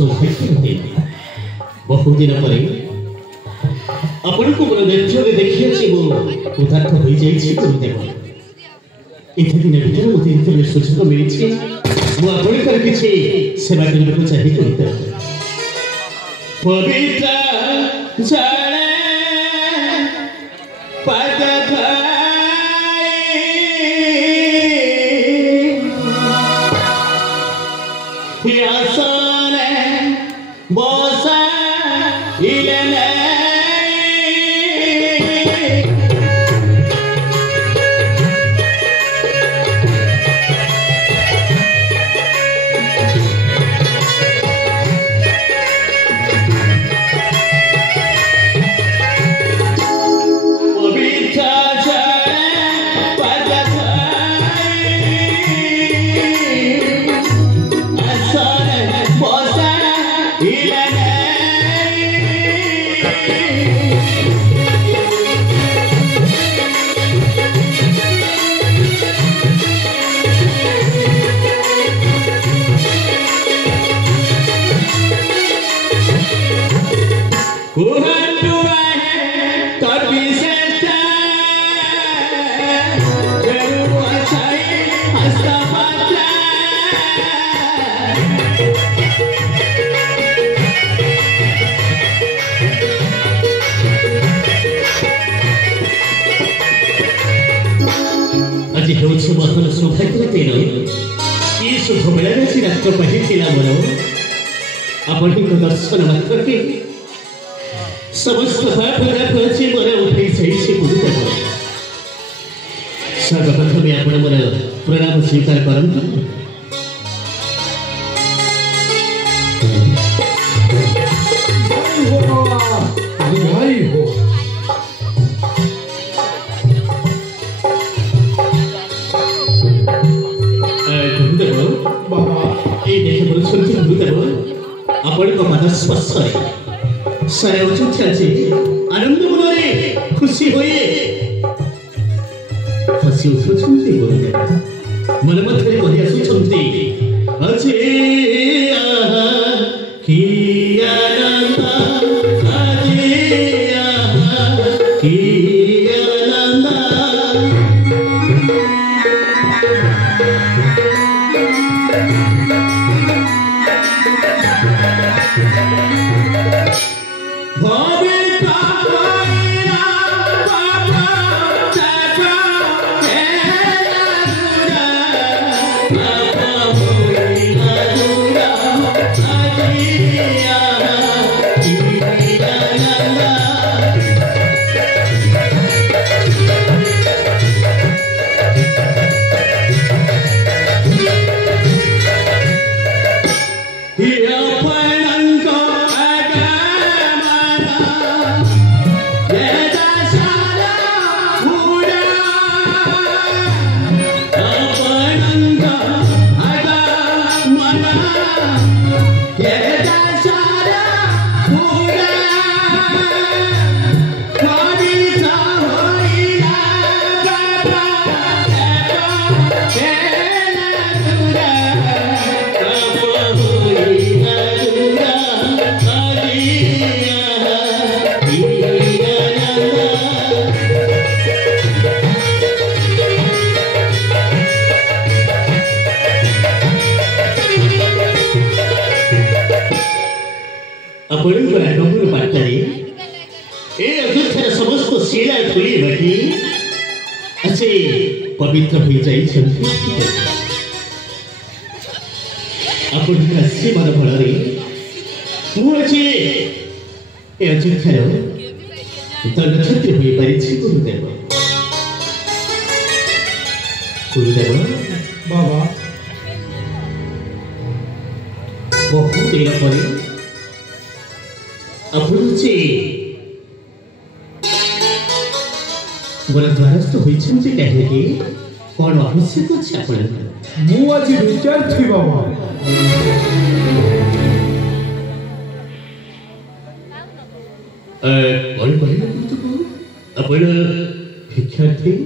सौभाग्यवती बहुदिन पर आपण को मोर नेत्रे देखिए मो उदार्थ हो जाइए गुरुदेव एत दिन भर मत जो सुजोग मिली मुझे किसी सेवा करने को चाहिए गुरुदेव पवित्र जड़े पद बोसा इलने शुभ बेला राष्ट्र पहुँचला मोर आपण दर्शन मात्र के समस्त पाप अच्छे मोर उठे गुरुदेव सर्वप्रथम आपण मोर प्रणाम स्वीकार करंतु सारे आनंद मन खुशी हुए हसी उठुंटे मन मध्य कही आसुंटे अच्छे समस्त शिला धूली भटी अच्छे पवित्र हो जाई आशीर्वाद फल मुझे अयोध्यार दंडछत्री हो पारी गुरुदेव गुरुदेव बाबा बहुत दिन पर अपने मोर द्वारस्थ होइछन्ति कहे कौन आवश्यक अछि आपण मु आज विचार थी बाबा कौन कहले आपण भिक्षार्थी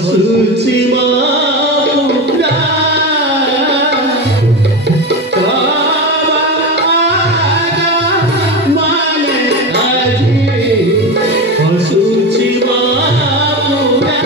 हसूची मापुरा माने आजी हसूची मापुरा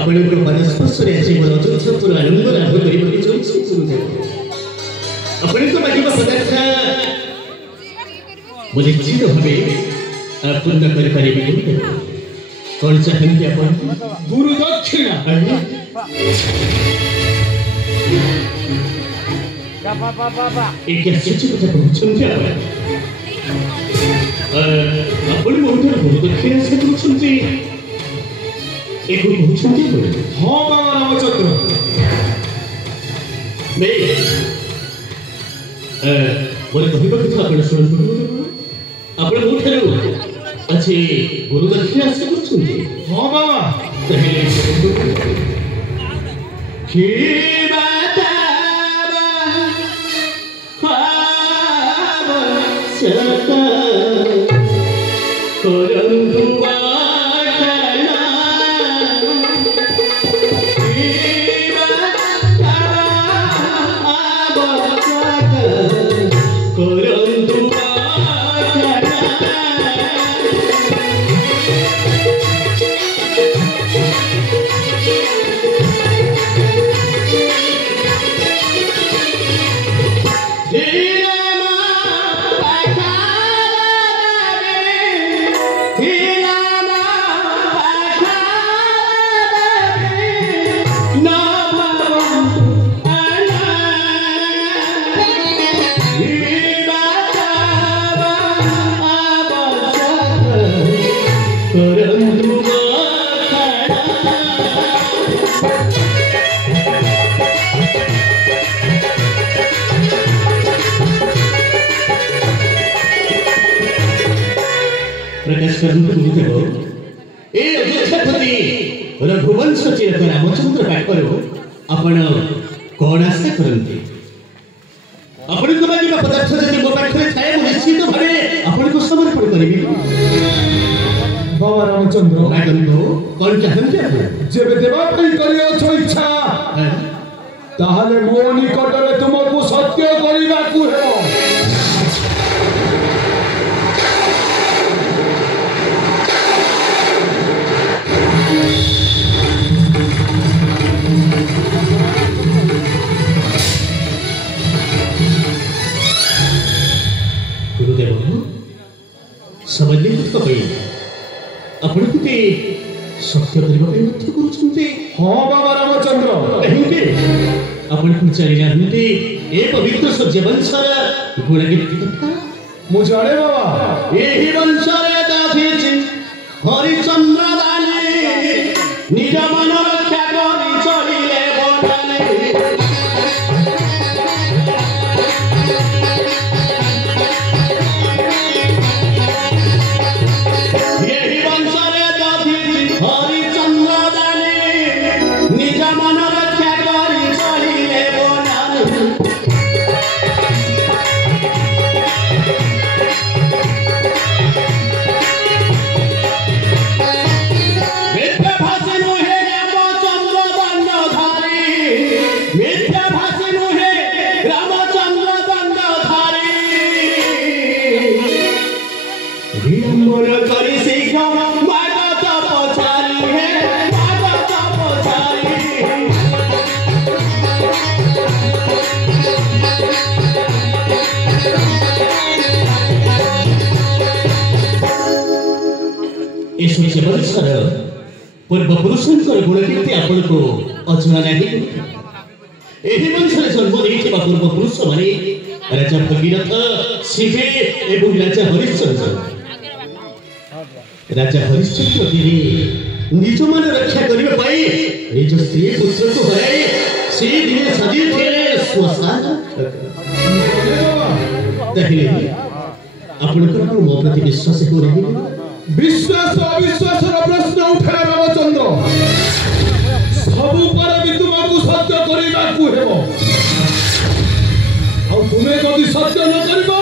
ଆପଣଙ୍କ ପରସ୍ପର୍ଶରେ ଆଜି ମୋର ଅଯୋଧ୍ୟାପୁର ଆନନ୍ଦ ଲାଭ କରିବାକୁ ଯାଉଛି ଗୁରୁଦେବ। ଆପଣଙ୍କ ମାଗିବା ପଦାର୍ଥ ମୁଁ ନିଶ୍ଚିତ ଭାବେ ପୂର୍ଣ୍ଣ କରିପାରିବି ଗୁରୁଦେବ। କ'ଣ ଚାହାନ୍ତି ଆପଣ? ଗୁରୁ ଦକ୍ଷିଣା। ଏ ଆଶ୍ଚର୍ଯ୍ୟ କଥା କହୁଛନ୍ତି ଆପଣ? ଆପଣ ମୋଠାରୁ ଗୁରୁ ଦକ୍ଷିଣା ଆଶା କରୁଛନ୍ତି? एक पूछते बोले हाँ बाबा रामचंद्र नहीं बोले कहिबा कथा आपण सुनନ୍ତୁ आपण मोठाରୁ ଅଛି गुरु दक्षिणा आशा କରୁଛନ୍ତି? हाँ बाबा ତାହେଲେ କି ବାତାବା ସତା କରନ୍ତୁ रघुवंश चिरक रामचंद्र पाखर आपण कौन आशा करते? आपण पदार्थ जब मो पाखे थाए निश्चित भाव आपण को समर्पण करी। बाबा रामचंद्र कौन चाहते जब देवाई कर इच्छा ताहले मो निकटरे तुमको सत्य करने को समझले आपण गोटे सत्य करने करुँचे। हाँ बाबा रामचंद्र कहीं आपण पचारि जानते ए पवित्र सूर्यवंशर गुणगीत कथा मु जाने बाबा यही वंशरे दासीछि हरिचंद्र दाने निज मन रक्षा करि चलिले बनाने ए सूर्य वंशर पूर्व पुरुषंकर गुणकीर्ति आपण को अजଣା नहीं एही वंशर जन्म देइथिबा पूर्व पुरुष माने राजा भगीरथ शिवे एवं राजा हरिश्चंद्र निज मान रक्षा करने पाई निज स्त्री पुत्र को हराई से दिने सजीव थे स्वसान तहिले आपनकर मो प्रति विश्वास हो रही विश्वास अविश्वास रो प्रश्न उठा रामचंद्र सबु पर भी तुमको सत्य करिबा को हेबो आ तुमे जदि सत्य न करबो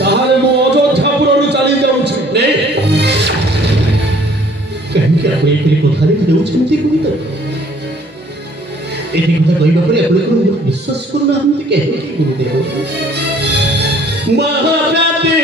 ताहाले मो अयोध्यापुर रु चली जाउछि नहीं कहीं क्या कोई कोई कोठारी देउछंती कोई तो एठी कथा कहबा परे आपण को विश्वास करना हम कहे कि गुरुदेव महाव्यापी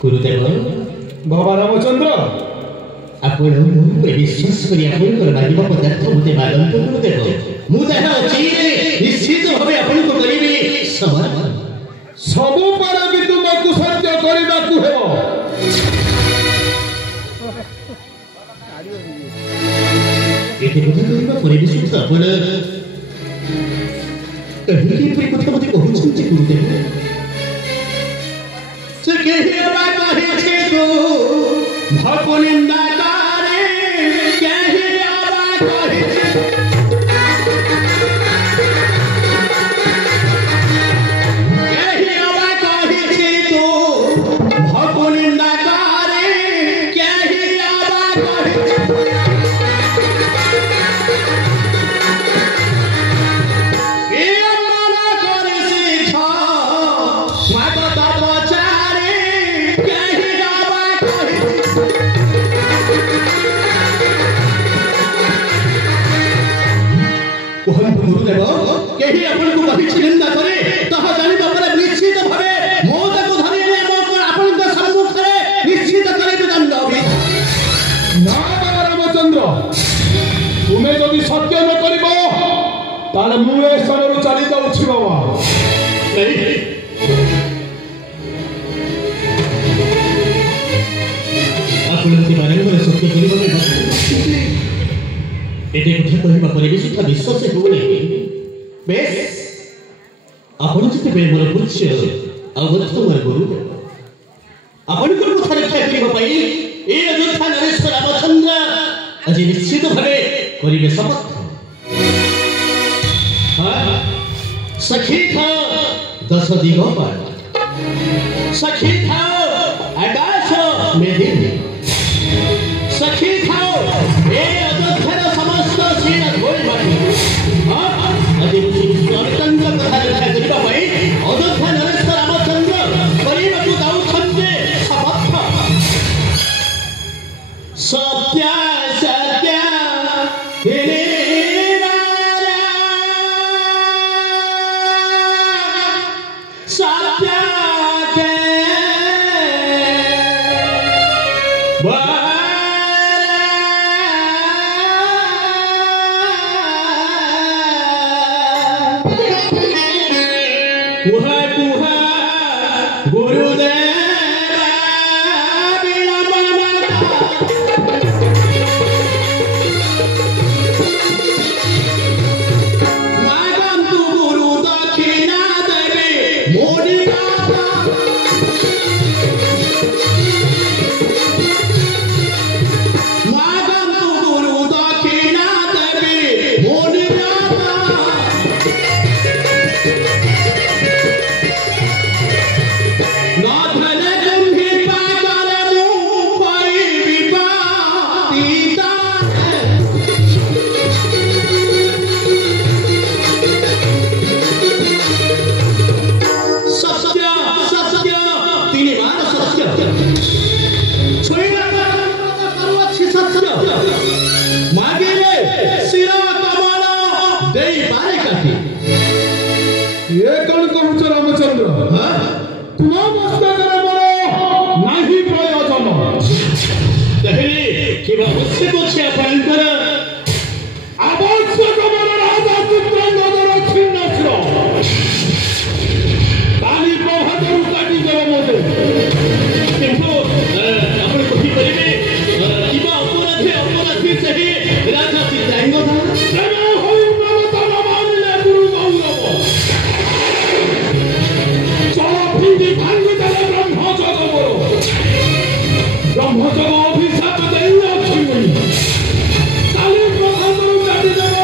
गुरुदेव बाबा रामचंद्र आपण विश्वास करी आपण मागिबा पदार्थ मते मागंत गुरुदेव मु जहा अछि निश्चित भाबे आपण को करिबी समर्पण सबु पर भी तुमको सत्य करिबा को हेबो एते कथा करिबा परिवेश को आपण एही परि कथा मते कहउछन गुरुदेव से केही बात कहि छे तो भकुनिंदा तारे केही बात कहि छे केही बात कहि छे तो भकुनिंदा तारे केही बात कहि छे गुरुदेव केही आपण को कहि चिंता करे तह जानि बापरे निश्चित भाबे मोद को धरि ले आपण को सम्मुख करे निश्चित करे दंड होबी ना रामचंद्र तुमे जदि सत्य न करिबो ताले मु ए स्थानरु चली जाउछि बाबा नहीं आपण के बारे में सत्य करिबो नहीं एते कथा कहबा परे भी सुधा विश्वास होने बेस आपण जते बे मोर पुरुष अवध मोर गुरु आपण को कथा रक्षा करिबा पई ए अयोध्या नरेश्वर रामचंद्र अजि निश्चित भाबे करिबे समर्थ हां सखी था 10 दिगो पर सखी था आकाश में दिन सखी था ए अयोध्या समस्त सीन धोई माटी हां अजि गणतंत्र कथा रक्षा करिबा पई अयोध्या नरेश्वर रामचंद्र करिबा को दाउ छन्ते समर्थ सत्य सत्य तेरे सत्य मागंतु गुरु दक्षिणा देवे ଦେଇ ପାରେ କାଟି ଏ କଣ କହୁଛ ରାମଚନ୍ଦ୍ର? ତୁମ ମସ୍ତକରେ ମୋର ନାହିଁ ପ୍ରୟୋଜନ। କହିଲି କିବା ଆବଶ୍ୟକ ଅଛି ଆପଣଙ୍କର? ଆବଶ୍ୟକ ମୋର ରାଜା ଚିତ୍ରାଙ୍ଗଦର ଛିନ୍ନ ଶିର କାଲି ପ୍ରଭାତରୁ କାଟିଦେବ ମୋତେ। କିନ୍ତୁ ଆପଣ କହିପାରିବେ କିବା ଅପରାଧୀ ସେହି ରାଜା ଚିତ୍ରାଙ୍ଗଦ? ବ୍ରହ୍ମଚକ ଅଭିଶାପ ଦେଇଅଛି କାଲି ପ୍ରଭାତରୁ କାଟିଦେବ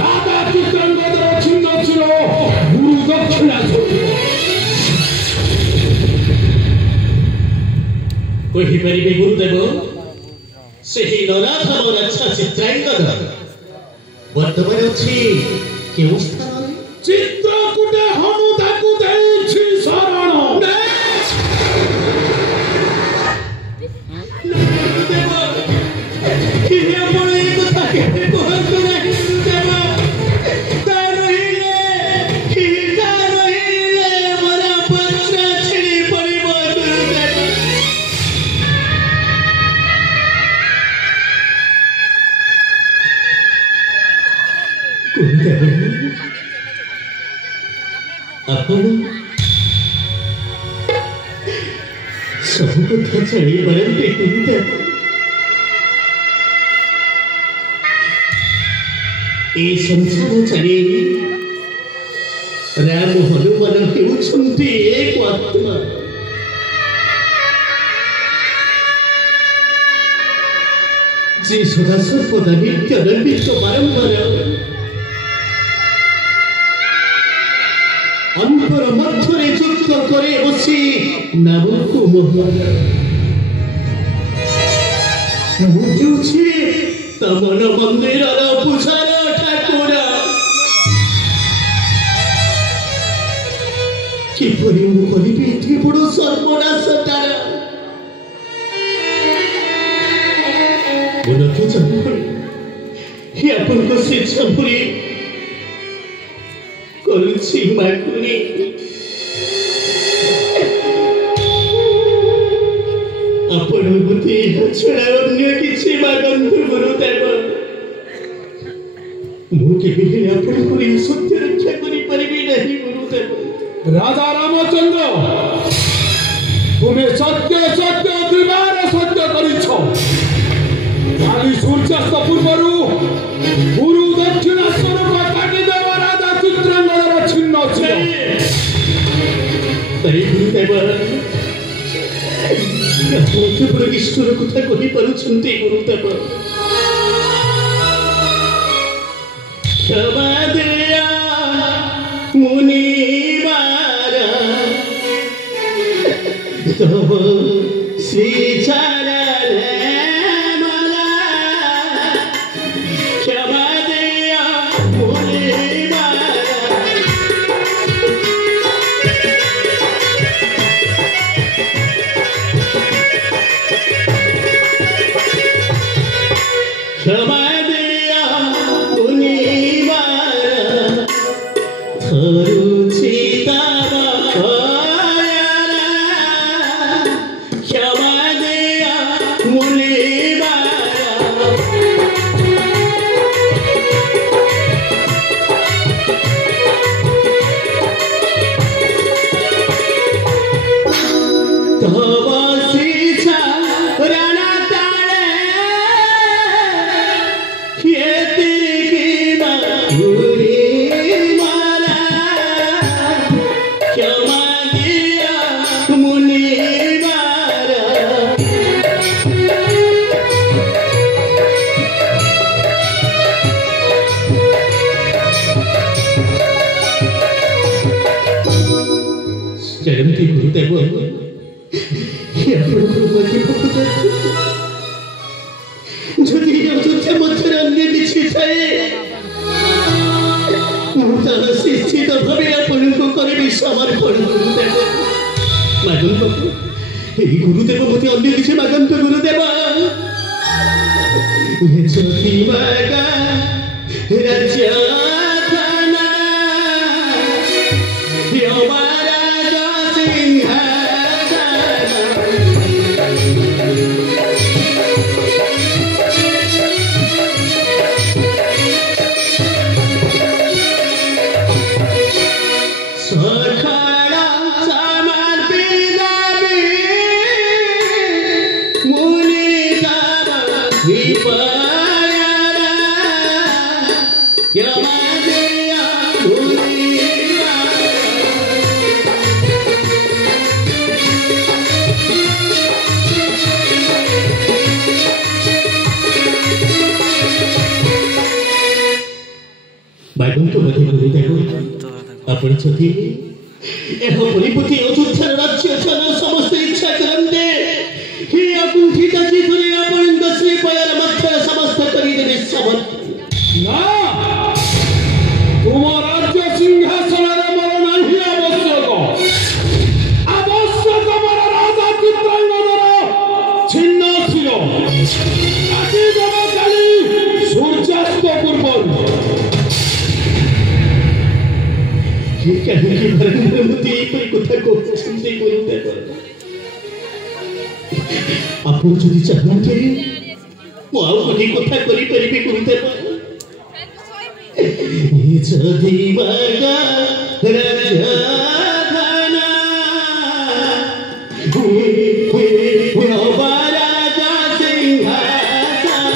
ରାଜା ଚିତ୍ରାଙ୍ଗଦର ଛିନ୍ନ ଶିର ଗୁରୁ ଦକ୍ଷିଣା କହିପାରିବେ ଗୁରୁଦେବ ସେହି ନରାଧମ ରାଜା ଚିତ୍ରାଙ୍ଗଦ ବର୍ତ୍ତମାନ ଅଛି କେଉଁ ସ୍ଥାନରେ? ଚିତ୍ରକୂଟେ ହନୁ ତାକୁ ଦେଇଛି ଶରଣ। ଆପଣ ସବୁ କଥା ଜାଣିପାରନ୍ତି ଗୁରୁଦେବ। ଏ ସଂସାର ଛାଡ଼ି ରାମ ହନୁମାନ ହେଉଛନ୍ତି ଏକ ଆତ୍ମା। ଯେ ସଦା ସର୍ବଦା ନିତ୍ୟ ନୈମିତ୍ୟ ବାରମ୍ବାର ଅନ୍ତର ମଧ୍ୟରେ ଯୁକ୍ତ କରି ବସି ନାମକୁ ମୁଁ ହେଉଛି ତମନ ମନ୍ଦିରର ପୂଜାର ଠାକୁର। କିପରି ମୁଁ କରିବି ଏତେ ବଡ଼ ସର୍ବନାଶଟାର? ମନକୁ ଜାଣିପାରି ଆପଣଙ୍କ ସେ ଛାପୁରୀ କରୁଛି ମାଗୁଣି। ଆପଣ ମୋତେ ଏହା ଛଡ଼ା ଅନ୍ୟ କିଛି ମାଗନ୍ତୁ ଗୁରୁଦେବ। ମୁଁ କେବେ ହେଲେ ଆପଣଙ୍କର ଏହି ସତ୍ୟ ରକ୍ଷା କରିପାରିବି ନାହିଁ ଗୁରୁଦେବ। ରାଜା ରାମଚନ୍ଦ୍ର ତୁମେ ସତ୍ୟ ସତ୍ୟ ଦୁଇବାର ସତ୍ୟ କରିଛ। କାଲି ସୂର୍ଯ୍ୟାସ୍ତ ପୂର୍ବରୁ ଗୁରୁ ଦକ୍ଷିଣା ସ୍ୱରୂପ କାଟିଦେବ ରାଜା ଚିତ୍ରାଙ୍ଗଦର ଛିନ୍ନ ଶିର। ଗୁରୁଦେବ କେବଳ ଈଶ୍ୱର କଥା କହିପାରୁଛନ୍ତି ଗୁରୁଦେବ। କ୍ଷମା ଦିଆ ମୁନିବାର ତବ ଶ୍ରୀ ଚରଣେ ମଲା। କ୍ଷମା ଦିଆ ମୁନିବାର क्षमा दिया मुनिवार थरुछि तव दयारा। क्षमा दिया मुनिवार तव शिक्षा राणा चरमती गुरुदेव যদি অযোধ্যা মধ্যে অন্য কিছু থাকে ମୁଁ ତାର ନିଶ୍ଚିତ ଭାବେ ଆପଣଙ୍କୁ କରିବି ସମର୍ପଣ ଗୁରୁଦେବ। ମାଗନ୍ତୁ ଏହି ଗୁରୁଦେବ ମୋତେ ଅନ୍ୟ କିଛି ମାଗନ୍ତୁ ଗୁରୁଦେବ। ଯଦି ମାଗା ରାଜ୍ୟ गुरुदेव आपण छथि एह परिपति अयोध्यार राज्य जन समस्त इच्छा करंदे हे अकुंठित चितरे आपण दसरे पयर मध्य समस्त करी देबे समर्थ ना तुम राज्य सिंहासन रे मर नाही आवश्यक मर राजा चित्रांगदर छिन्न छिलो काटी देबे काली सूर्यास्त पूर्व ये कहीं की भरंदर मुती कोई कथा को चिंता गुरुदेव आपण जदि चाहते मो आउ कोठी कथा करि परिबे गुरुदेव जदि बागा राजधाना राजा सिंहासन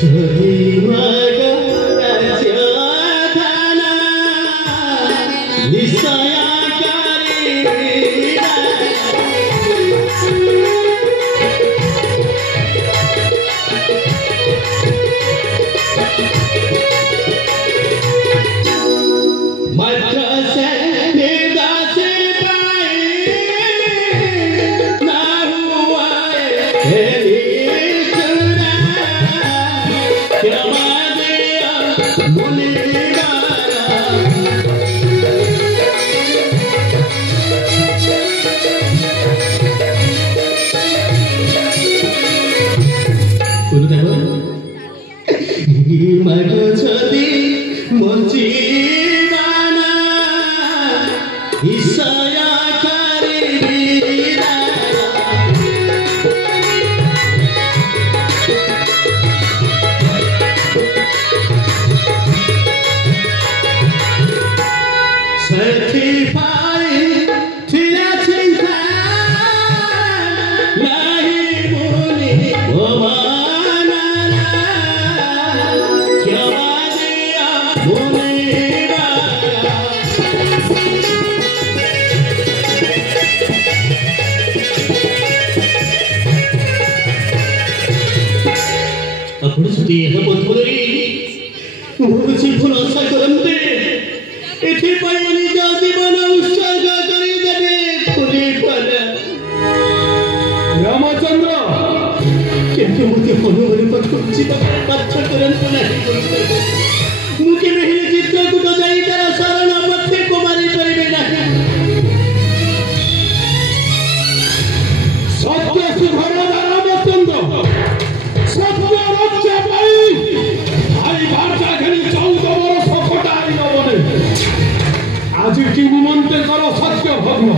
जदि बागा राजधाना निश्चय आपण सुधी यह बदबदरी मुझे भरोसा करंते एथे पायनी जा जीवन उत्सर्ग करी देबे खुले पर रामचंद्र केते मुते हनुमान पठ चिता पाठ करंत नाही मुके मेहले चित्र को तो जाई तारा शरण पथे को मारी परिबे नाही सत्य सुधर रामचंद्र सत्य रक्षा पाई भाई भाषा घनी 14 वर्ष खटाई नबने आज की निमंत्रण करो सत्य भग्न